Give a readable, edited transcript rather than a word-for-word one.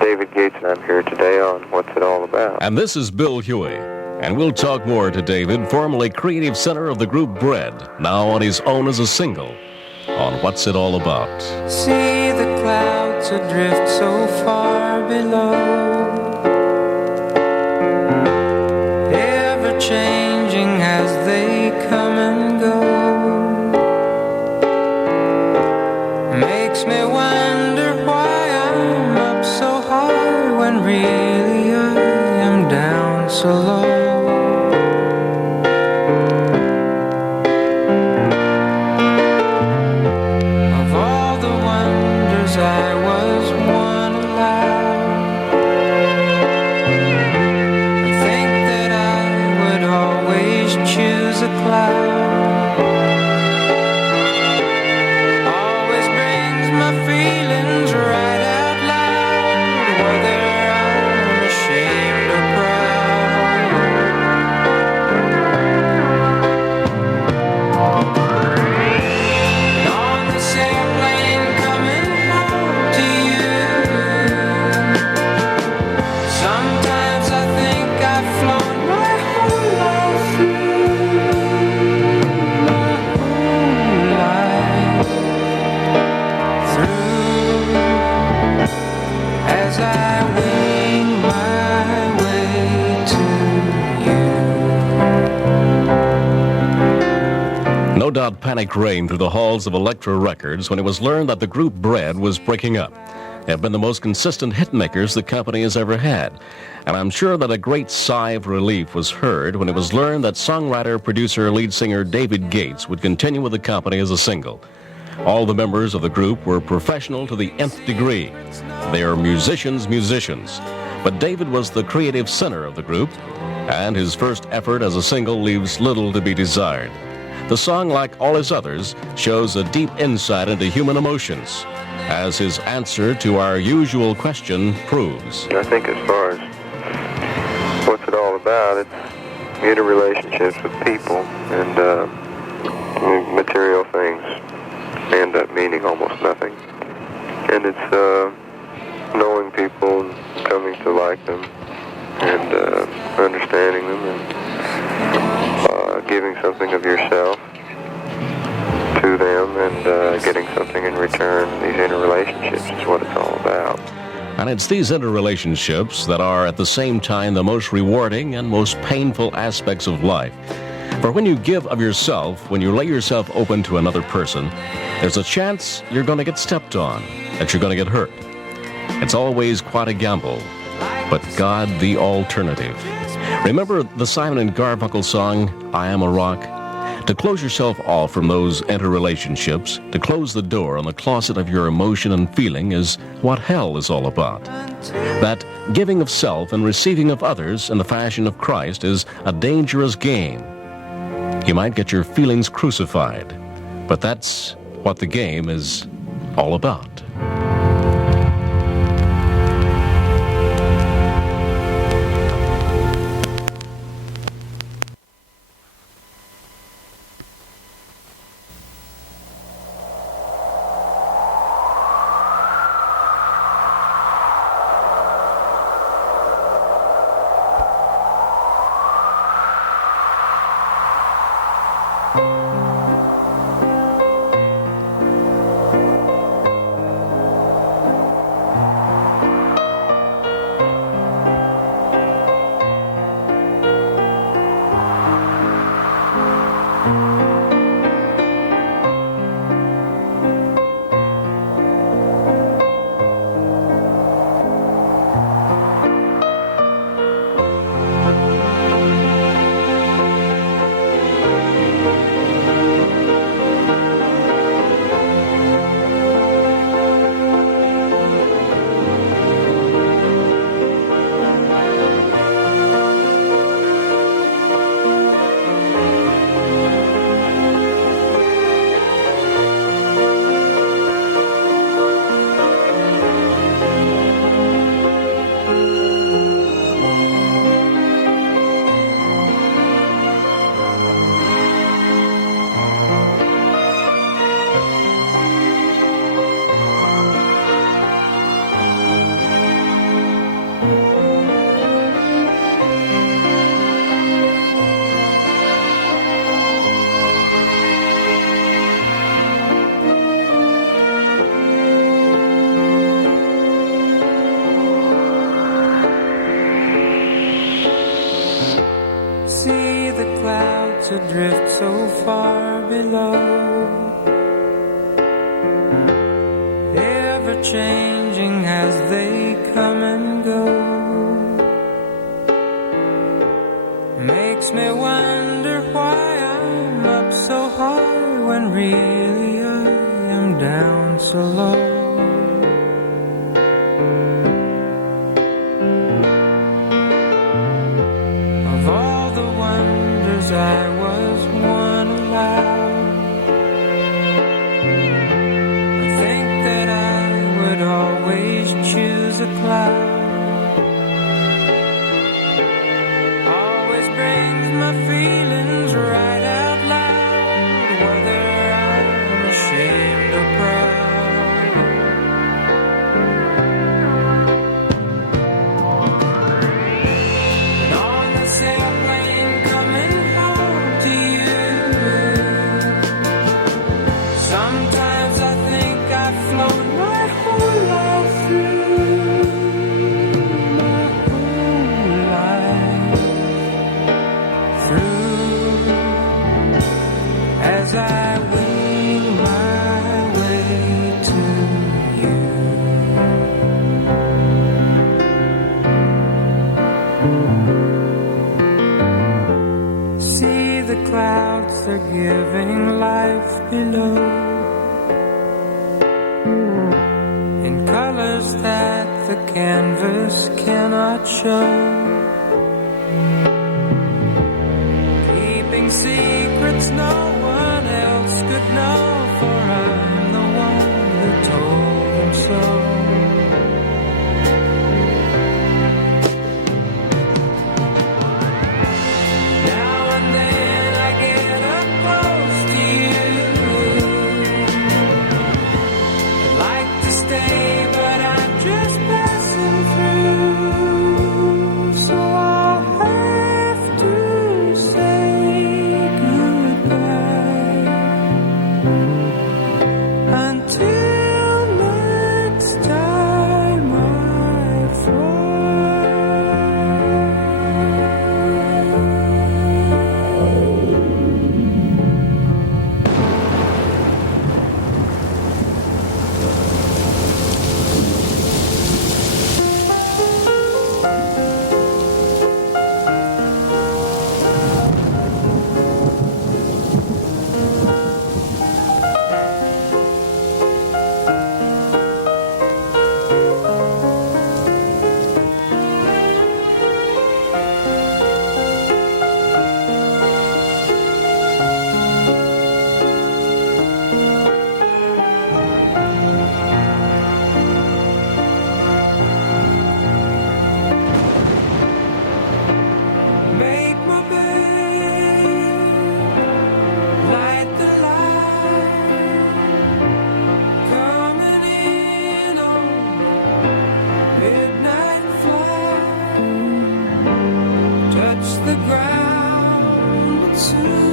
David Gates, and I'm here today on What's It All About. And this is Bill Huie, and we'll talk more to David, formerly creative center of the group Bread, now on his own as a single, on What's It All About. See the clouds adrift so far below, ever changing as they come and go. Makes me wonder why I'm up so high when really I am down so low. Of all the wonders I was one allowed, I think that I would always choose a cloud. Feelings right out loud, whether I'm ashamed or proud. On the same plane coming home to you, sometimes I think I've flown my whole life through, my whole life through. As I wing my way to you. No doubt panic reigned through the halls of Elektra Records when it was learned that the group Bread was breaking up. They have been the most consistent hitmakers the company has ever had. And I'm sure that a great sigh of relief was heard when it was learned that songwriter, producer, lead singer David Gates would continue with the company as a single. All the members of the group were professional to the nth degree. They are musicians. But David was the creative center of the group, and his first effort as a single leaves little to be desired. The song, like all his others, shows a deep insight into human emotions, as his answer to our usual question proves. I think as far as what's it all about, it's interrelationships with people, and material things end up meaning almost nothing. And it's knowing people and coming to like them and understanding them and giving something of yourself to them and getting something in return. These interrelationships is what it's all about. And it's these interrelationships that are at the same time the most rewarding and most painful aspects of life. For when you give of yourself, when you lay yourself open to another person, there's a chance you're going to get stepped on, that you're going to get hurt. It's always quite a gamble, but God the alternative. Remember the Simon & Garfunkel song, I Am a Rock? To close yourself off from those interrelationships, to close the door on the closet of your emotion and feeling is what hell is all about. That giving of self and receiving of others in the fashion of Christ is a dangerous game. You might get your feelings crucified, but that's what the game is all about. clouds adrift so far below, ever changing as they come and go. Makes me wonder why I'm up so high when really I am down so low. Of all the wonders I was one allowed, I think that I would always choose a cloud. Always brings my feelings right out loud, whether I'm ashamed or proud. And on this airplane coming home to you, sometimes I think I've flown my whole life through, my whole life through, as I wing my way to you. See the clouds, they're giving life below, in colors that the canvas cannot show, keeping secrets no one else could know, for I'm the one who told them so. Now and then I get up close to you. I'd like to stay, but I'm just passing through, so I'll have to say goodbye until next time I fly. Make my bed, light the light, coming in on midnight flight, touch the ground, but soon